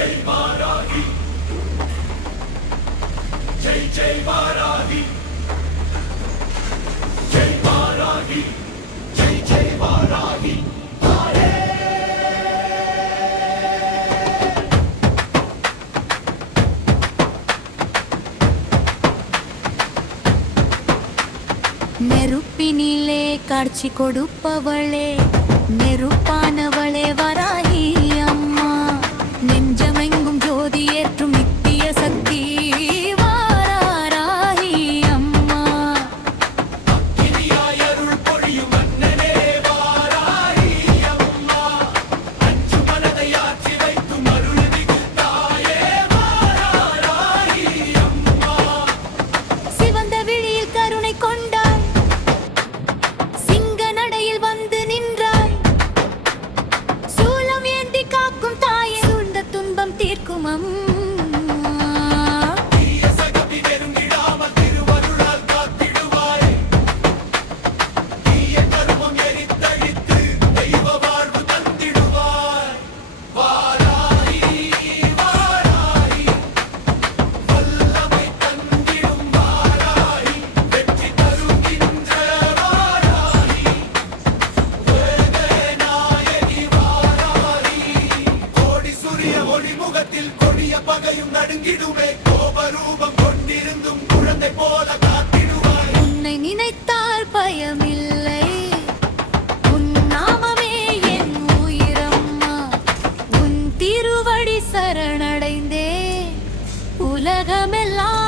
जय वाराही जय जय वाराही जय वाराही जय जय वाराही நெருப்பினிலே காட்சி கொடுப்பவளே நெருப்பானவளே வராகி அம்மா நெஞ்சமெங்கும் ஜோதி ஏற்றும் நித்திய சக்தி வாராகி அம்மா அக்கினியாய் அருள் பொழியும் மன்னனே வாராகி அம்மா அஞ்சு மனதை ஆற்றி வைக்கும் அருள்மிகு தாயே வாராகி அம்மா சிவந்த விழியில் கருணை கொண்டாய் சிங்க நடையில் வந்து நின்றாய் சூலம் ஏந்தி காக்கும் தாயே சூழ்ந்த துன்பம் தீர்க்கும் அம்மா தீய சகதி நெருங்கிடாமல் திருவருளால் காத்திடுவாய் தீய கருமம் எரித்தழித்து தெய்வ வாழ்வு தந்திடுவாய் வாராகி வாராகி வல்லமை தந்திடும் வாராகி வெற்றி தருகின்ற வாராகி வேத நாயகி வாராகி கோடி சூரிய ஒளிமுகத்தில் கொடிய பகையும் நடுங்கிடுமே கோபரூபம் கொண்டிருந்தும் குழந்தை போல காத்திடுவாய் உன்னை நினைத்தால் பயமில்லை உன் நாமமே என் உயிரம்மா உன் திருவடி சரணடைந்தே உலகமெல்லாம்